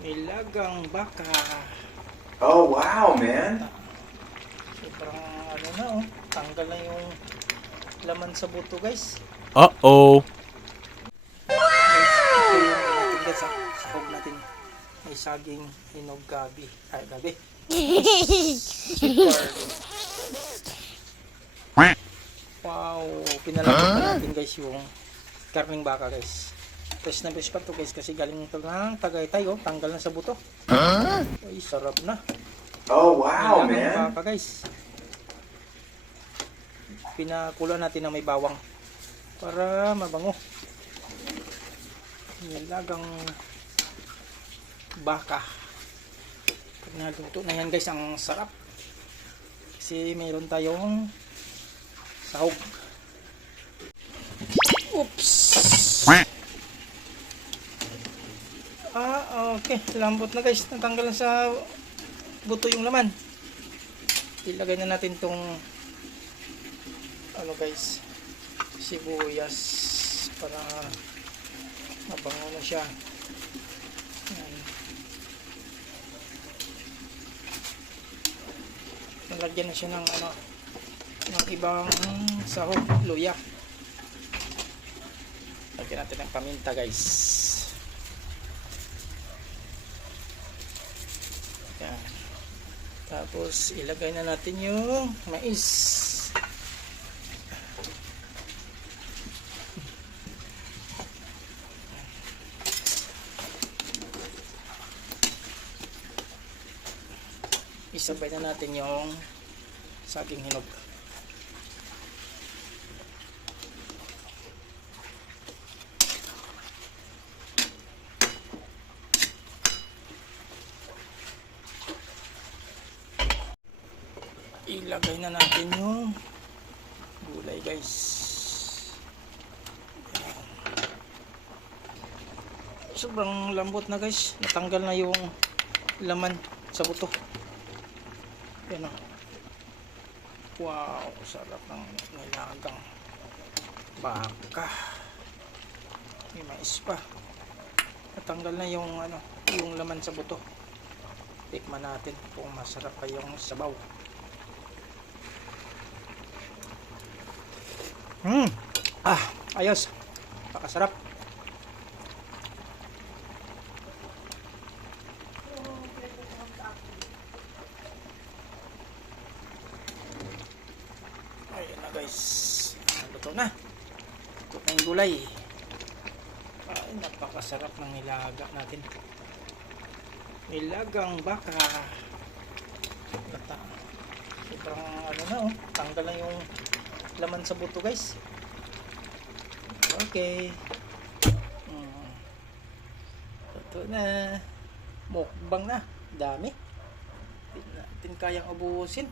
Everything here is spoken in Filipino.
Nilagang baka. Oh, wow, man. Sobrang ano na oh. Tanggal na yung laman sa buto guys. Uh-oh. Guys, ito yung natin guys ah. Sahog natin. May saging, hinog, gabi. Ay, gabi. Super. Wow. Pinalapot na natin guys yung karning baka guys. Fresh na fresh pa to guys kasi galing ito ng Tagaytay oh. Tanggal na sa buto. Ay, sarap na. Oh, wow, Nilagang man. baka guys. Pinakulo natin na may bawang para mabango. Nilagang baka. Pag naluto na yan guys, ang sarap. Kasi mayroon tayong sahog. Oops! Okay. Lambot na guys. Natanggal na sa buto yung laman. Ilagay na natin tong ano guys, sibuyas para mabango na siya. Ayan. Nalagyan na siya ng ano, ng ibang sahog, luya. Lagyan natin ng paminta guys. Ayan. Tapos ilagay na natin yung mais. Isabay na natin yung saging hinog. Ilagay na natin yung gulay guys. Sobrang lambot na guys. Natanggal na yung laman sa buto. Yan o. Wow, sarap ng nilagang baka. May mais pa. Natanggal na yung ano, yung laman sa buto. Tikman natin kung masarap pa yung sabaw. Ayos. Pakasarap. Ayan na guys. Luto na. Luto na yung gulay. Ay, napakasarap ng nilaga natin. Nilagang baka. Sobrang ano na oh. Tanggal na yung laman sa buto guys. Okay. Luto na. Mukbang na. Dami. Hindi natin kayang ubusin.